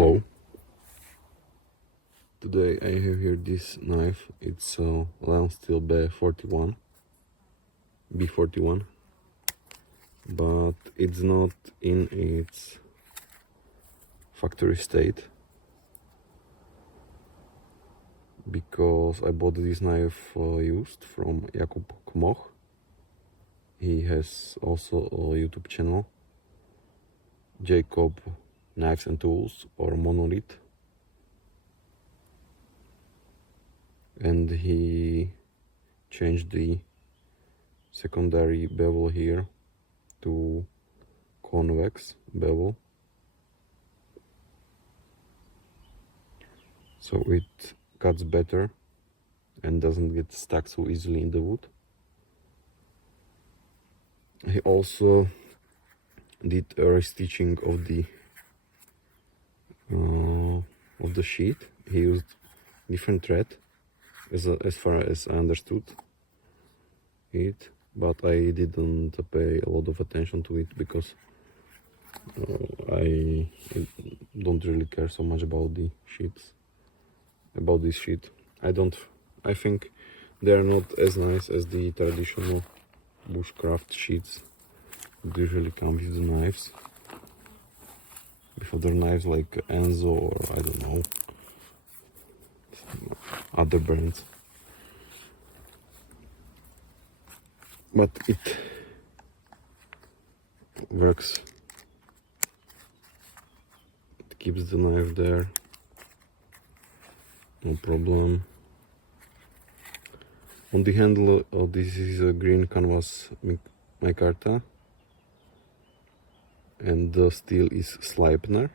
Hello. Today I have here this knife. It's a Lionsteel B41, but it's not in its factory state because I bought this knife used from Jakub Kmoch. He has also a YouTube channel, Jacob Knives and Tools, or Monolith, and he changed the secondary bevel here to convex bevel, so it cuts better and doesn't get stuck so easily in the wood. He also did a restitching of the sheath. He used different thread as far as I understood it, but I didn't pay a lot of attention to it because I don't really care so much about the sheets, about this sheet. I think they are not as nice as the traditional bushcraft sheets that usually come with the knives, with other knives like Enzo or I don't know, other brands. But it works. It keeps the knife there, no problem. On the handle, this is a Green Canvas Micarta, and the steel is Sleipner,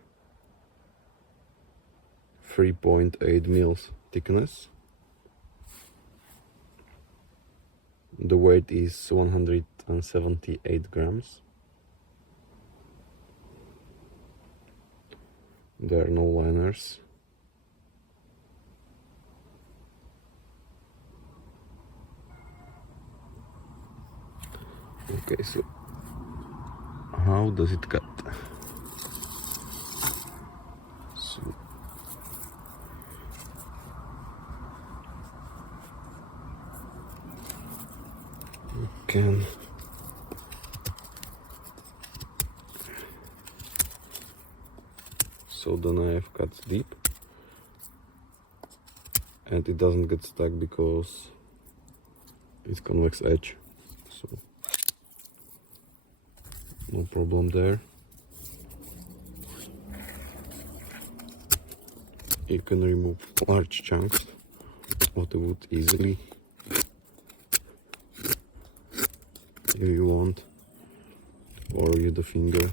3.8 mils thickness. The weight is 178 grams. There are no liners. Okay, so how does it cut? So you can the knife cuts deep and it doesn't get stuck because it's convex edge, so no problem there. You can remove large chunks of the wood easily if you want, or with the finger.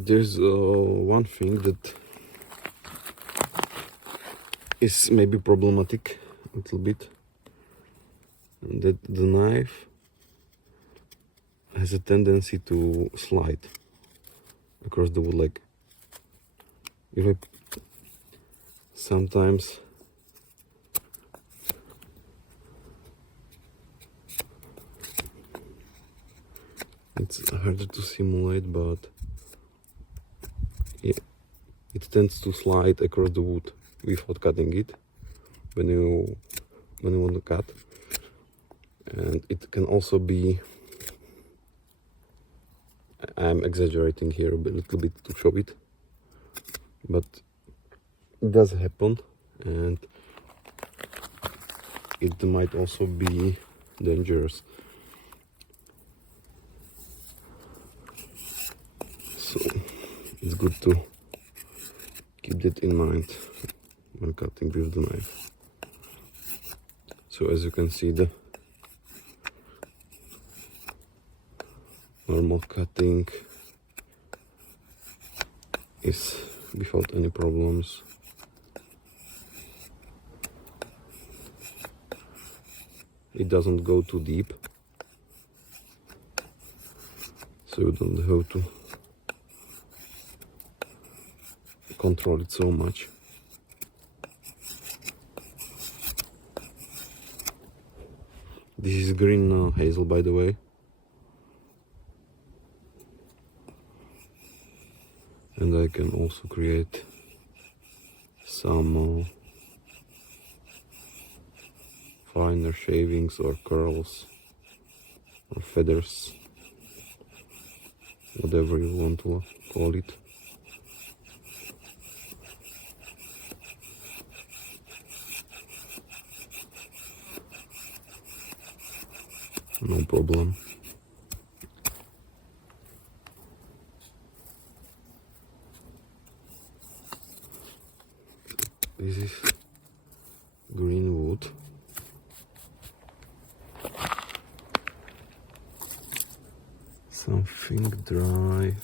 There's one thing that is maybe problematic a little bit, that the knife has a tendency to slide across the wood. Like if I sometimes it's harder to simulate, but it tends to slide across the wood without cutting it when you want to cut. And it can also be, I'm exaggerating here a little bit to show it, but it does happen, and it might also be dangerous. So it's good to keep that in mind when cutting with the knife. So as you can see, the normal cutting is without any problems. It doesn't go too deep, so you don't have to control it so much. This is green hazel, by the way, and I can also create some finer shavings or curls or feathers, whatever you want to call it. No problem. This is green wood. Something dry.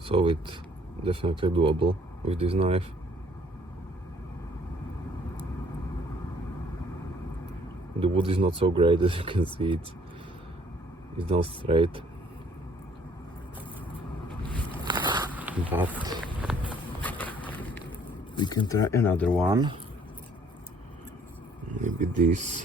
So it's definitely doable with this knife. The wood is not so great, as you can see. It's not straight, but we can try another one. Maybe this.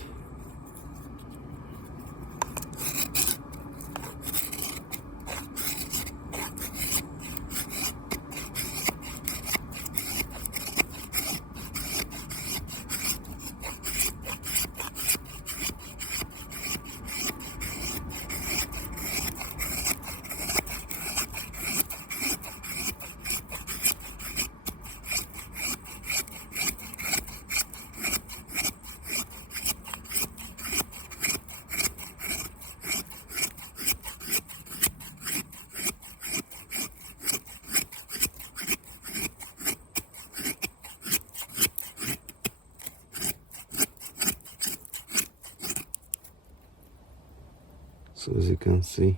So as you can see,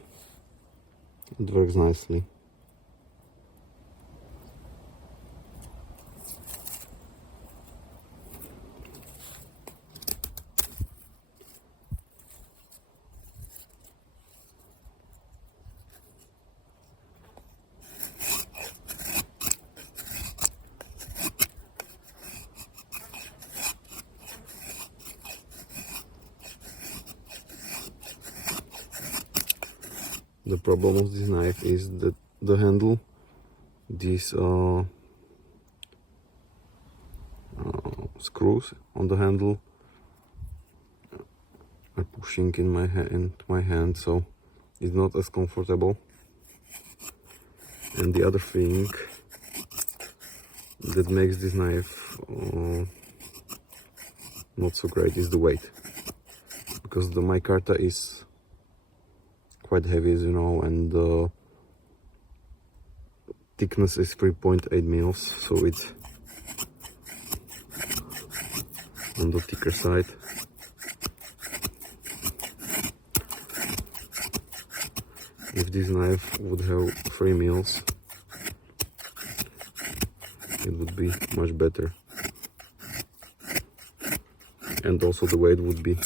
it works nicely. The problem of this knife is that the handle, these screws on the handle are pushing in my hand, so it's not as comfortable. And the other thing that makes this knife not so great is the weight, because the micarta is quite heavy, as you know, and the thickness is 3.8 mils, so it's on the thicker side. If this knife would have 3 mils, it would be much better, and also the weight would be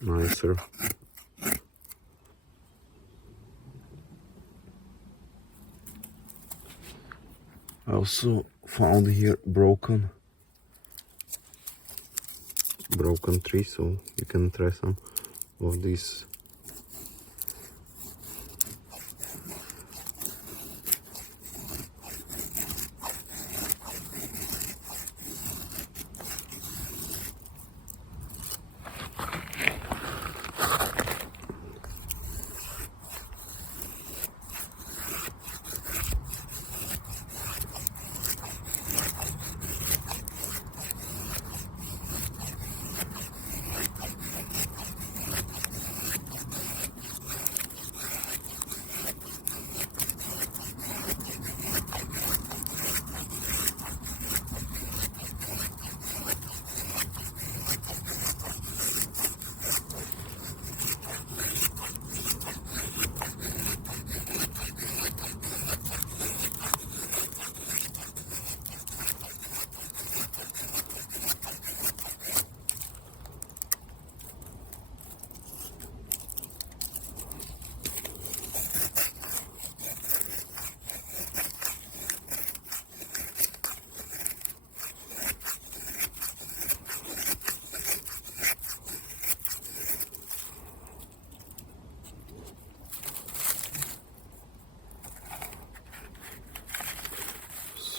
nicer. I also found here broken tree, so you can try some of these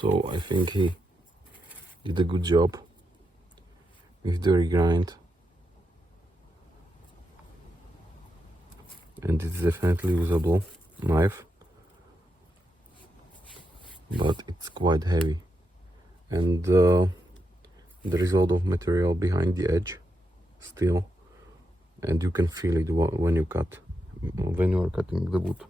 So I think he did a good job with the regrind, and it's definitely usable knife, but it's quite heavy, and there is a lot of material behind the edge still, and you can feel it when you are cutting the wood.